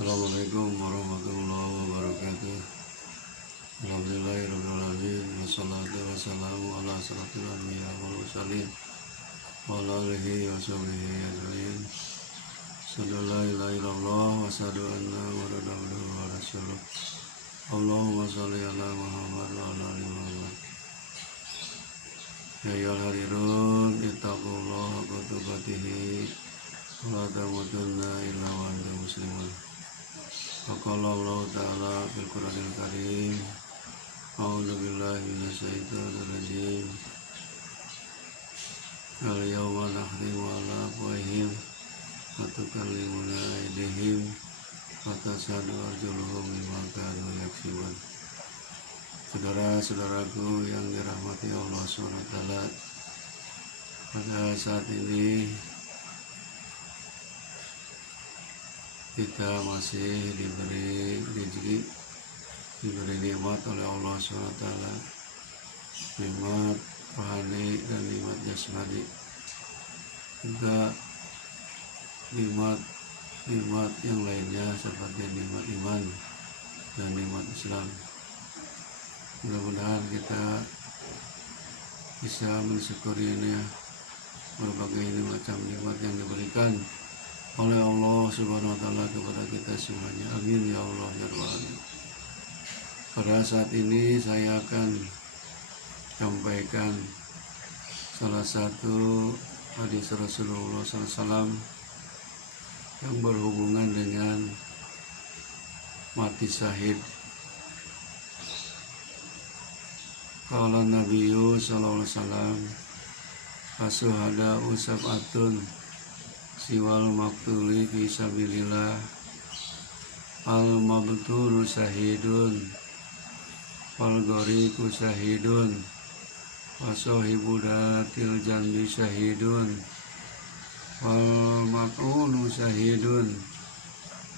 Assalamualaikum warahmatullahi wabarakatuh. Alhamdulillahirrahmanirrahim. Wassalatu wassalamu ala asrafil anbiya wal mursalin wa ala alihi wa sahbihi ajma'in. Asyhadu an la ilaha illallah wa asyhadu anna Muhammadan abduhu wa rasuluh. Allahumma shalli ala Muhammad wa ala ali Muhammad. Ya ayyuhal hadirun ittaqullaha haqqa tuqatih wa la tamutunna illa wa antum muslimun. Faqala Allah Ta'ala fil Qur'anil Karim. A'udzu billahi minasyaitonir rajim. Al-yawma nakhtimu 'ala afwahihim wa tukallimuna aydihim wa tashhadu arjuluhum bima kanu yaksibun. Saudara-saudaraku yang dirahmati Allah SWT, pada saat ini kita masih diberi rezeki, diberi nikmat oleh Allah SWT, nikmat rohani dan nikmat jasmani, juga nikmat yang lainnya seperti nikmat iman dan nikmat Islam. Mudah-mudahan kita bisa mensyukuri ini berbagai macam nikmat yang diberikan oleh Allah Subhanahu wa Ta'ala kepada kita semuanya. Amin ya Allah ya Rabbal alamin. Pada saat ini saya akan sampaikan salah satu hadis Rasulullah SAW yang berhubungan dengan mati syahid. Qala Nabiyyu sallallahu alaihi wasallam, fasuhada'u sab'atun siwal maktuli fi sabilillah, al mabtulu syahidun, wal ghariqu syahidun, wa sahibu datil janbi syahidun, wal mat'unu syahidun,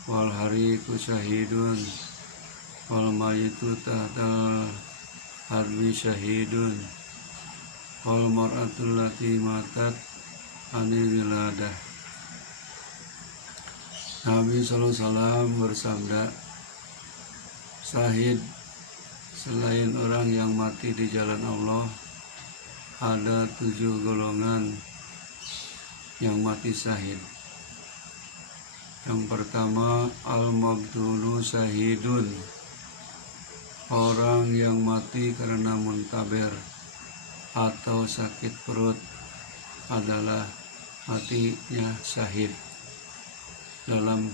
wal hariqu syahidun, wal mayitu tahtal harbi syahidun, wal mar'atul lati matat anil wiladah. Nabi SAW bersabda, syahid selain orang yang mati di jalan Allah, ada 7 golongan yang mati syahid. Yang pertama, al-mabtulu syahidun, orang yang mati karena muntaber atau sakit perut adalah matinya syahid dalam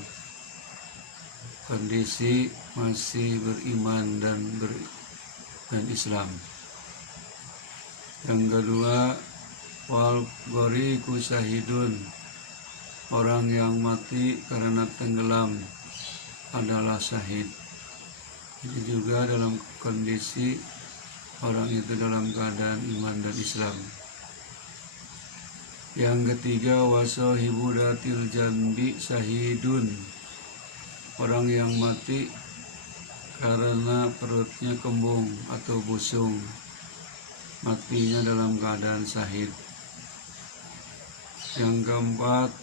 kondisi masih beriman dan Islam. Yang kedua, wal ghariqu syahidun, orang yang mati karena tenggelam adalah syahid. Ini juga dalam kondisi orang itu dalam keadaan iman dan Islam. Yang ketiga, wasahibu datil janbi syahidun, orang yang mati karena perutnya kembung atau busung, matinya dalam keadaan syahid. Yang keempat,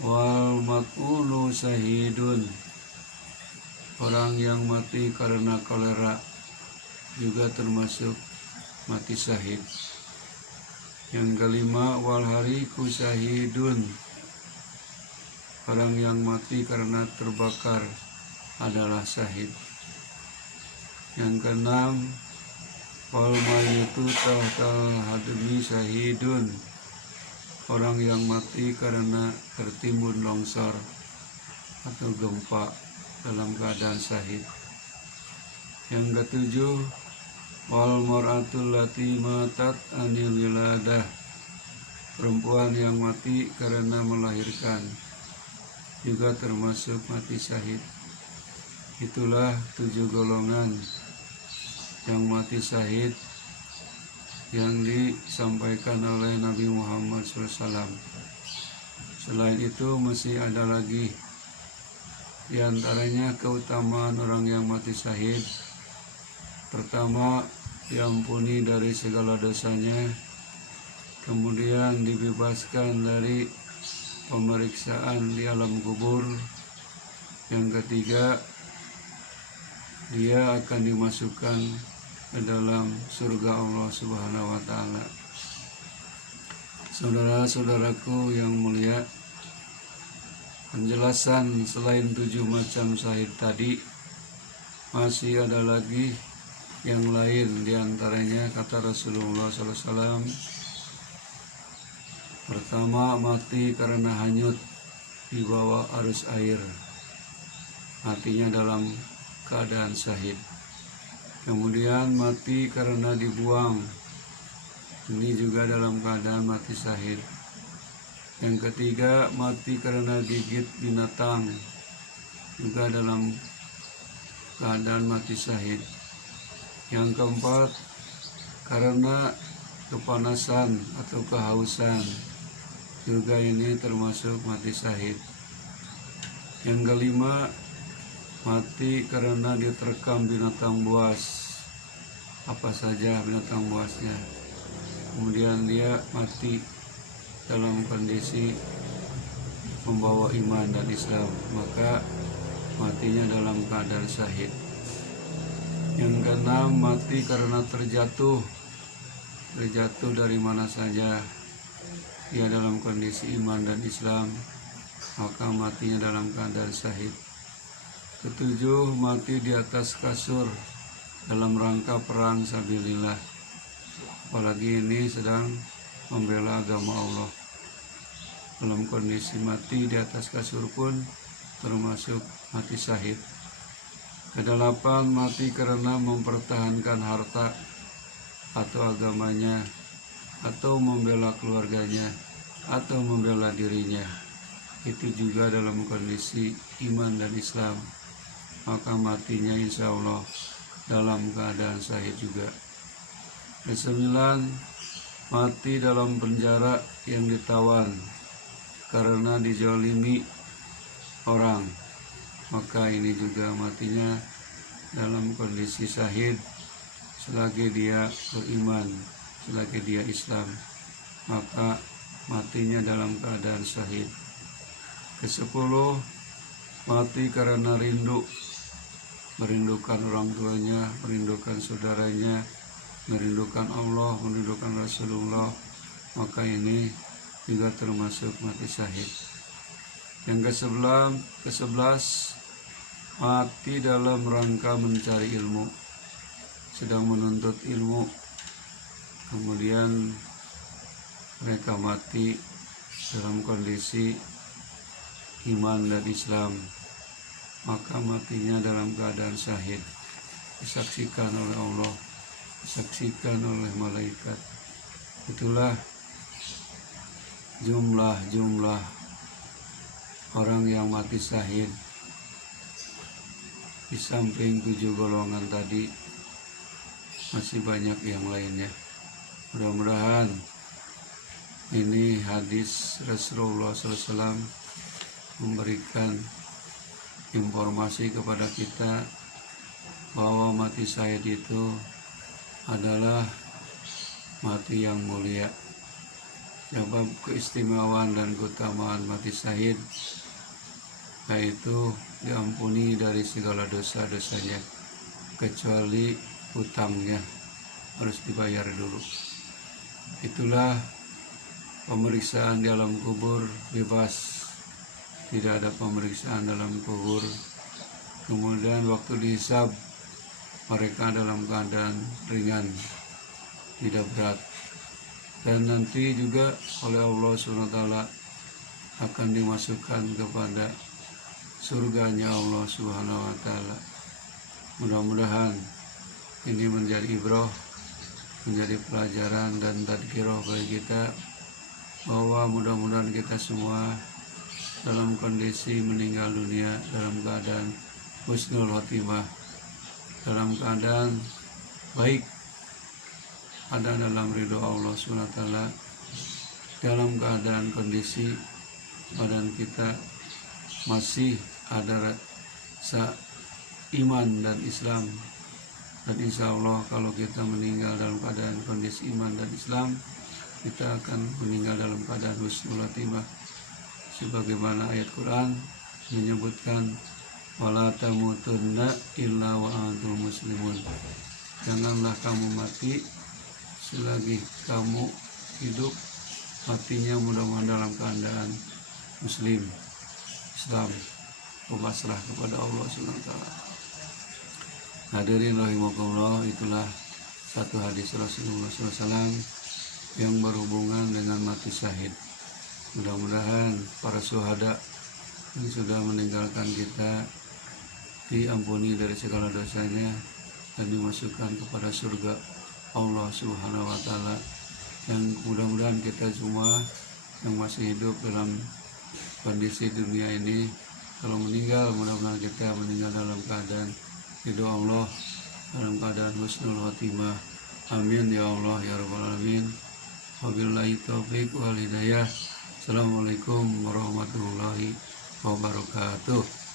wal mat'unu syahidun, orang yang mati karena kolera juga termasuk mati syahid. Yang kelima, wal hariqu syahidun, orang yang mati karena terbakar adalah syahid. Yang keenam, wal mayitu tahtal hadmi syahidun, orang yang mati karena tertimbun longsor atau gempa dalam keadaan syahid. Yang ketujuh, wal mar'atul lati matat anil wiladah, perempuan yang mati karena melahirkan juga termasuk mati syahid. Itulah 7 golongan yang mati syahid yang disampaikan oleh Nabi Muhammad SAW. Selain itu masih ada lagi, di antaranya keutamaan orang yang mati syahid. Pertama, diampuni dari segala dosanya, kemudian dibebaskan dari pemeriksaan di alam kubur, Yang ketiga, dia akan dimasukkan ke dalam surga Allah Subhanahu wa Ta'ala. Saudara-saudaraku yang mulia, penjelasan selain 7 macam syahid tadi, masih ada lagi yang lain, diantaranya kata Rasulullah SAW. Pertama, mati karena hanyut di bawah arus air, matinya dalam keadaan syahid. Kemudian mati karena dibuang, ini juga dalam keadaan mati syahid. Yang ketiga, mati karena digigit binatang, juga dalam keadaan mati syahid. Yang keempat, karena kepanasan atau kehausan, juga ini termasuk mati syahid. Yang kelima, mati karena diterkam binatang buas, apa saja binatang buasnya. Kemudian dia mati dalam kondisi membawa iman dan Islam, maka matinya dalam keadaan syahid. Yang keenam, mati karena terjatuh dari mana saja, dia dalam kondisi iman dan Islam, maka matinya dalam keadaan syahid. Ketujuh, mati di atas kasur dalam rangka perang sabilillah, apalagi ini sedang membela agama Allah. Dalam kondisi mati di atas kasur pun termasuk mati syahid. Kedelapan, mati karena mempertahankan harta atau agamanya, atau membela keluarganya, atau membela dirinya. Itu juga dalam kondisi iman dan Islam, maka matinya insya Allah dalam keadaan syahid juga. Kesembilan, mati dalam penjara yang ditawan karena dizalimi orang, maka ini juga matinya dalam kondisi syahid. Selagi dia beriman, selagi dia Islam, maka matinya dalam keadaan syahid. Kesepuluh, mati karena rindu, merindukan orang tuanya, merindukan saudaranya, merindukan Allah, merindukan Rasulullah, maka ini juga termasuk mati syahid. Yang ke-11, mati dalam rangka mencari ilmu, sedang menuntut ilmu, kemudian mereka mati dalam kondisi iman dan Islam, maka matinya dalam keadaan syahid, disaksikan oleh Allah, disaksikan oleh malaikat. Itulah jumlah orang yang mati syahid. Di samping 7 golongan tadi, masih banyak yang lainnya. Mudah-mudahan ini hadis Rasulullah SAW memberikan informasi kepada kita bahwa mati syahid itu adalah mati yang mulia. Sebab keistimewaan dan keutamaan mati syahid, yaitu diampuni dari segala dosa-dosanya, kecuali hutangnya harus dibayar dulu. Itulah pemeriksaan di alam kubur bebas, tidak ada pemeriksaan dalam kubur. Kemudian waktu dihisab, mereka dalam keadaan ringan, tidak berat. Dan nanti juga oleh Allah SWT akan dimasukkan kepada surganya Allah Subhanahu wa Ta'ala. Mudah-mudahan ini menjadi ibrah, menjadi pelajaran dan tadkirah bagi kita, bahwa mudah-mudahan kita semua dalam kondisi meninggal dunia dalam keadaan husnul khotimah, dalam keadaan baik, ada dalam ridho Allah SWT, dalam keadaan kondisi badan kita masih ada rasa iman dan Islam. Dan insya Allah kalau kita meninggal dalam keadaan kondisi iman dan Islam, kita akan meninggal dalam keadaan husnul khotimah, sebagaimana ayat Quran menyebutkan wala tamutunna illa wa antum muslimun. Janganlah kamu mati selagi kamu hidup, matinya mudah-mudahan dalam keadaan muslim, Islam, berpasrah kepada Allah Subhanahu wa taala. Hadirin rahimakumullah, itulah satu hadis Rasulullah SAW yang berhubungan dengan mati syahid. Mudah-mudahan para syuhada yang sudah meninggalkan kita diampuni dari segala dosanya dan dimasukkan kepada surga Allah Subhanahu wa taala. Dan mudah-mudahan kita semua yang masih hidup dalam kondisi dunia ini, kalau meninggal mudah-mudahan kita meninggal dalam keadaan ridho Allah, dalam keadaan husnul khotimah. Amin ya Allah ya rabbal alamin. Wabillahi taufiq wal hidayah. Assalamualaikum warahmatullahi wabarakatuh.